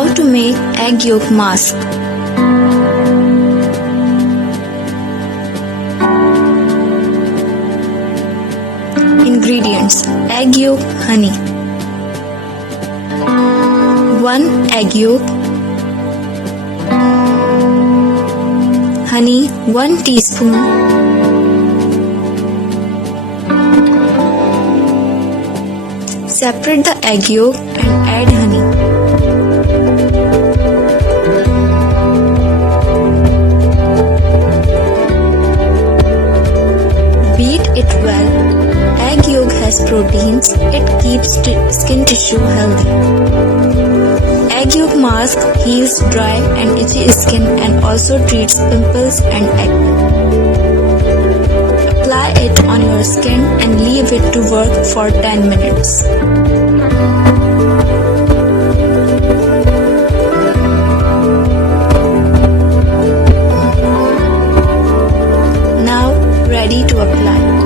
How to make egg yolk mask. Ingredients: egg yolk, honey. 1 egg yolk, honey 1 teaspoon, separate the egg yolk and add honey. Beat it well. Egg yolk has proteins. It keeps skin tissue healthy. Egg yolk mask heals dry and itchy skin and also treats pimples and acne. Apply it on your skin and leave it to work for 10 minutes. Now ready to apply.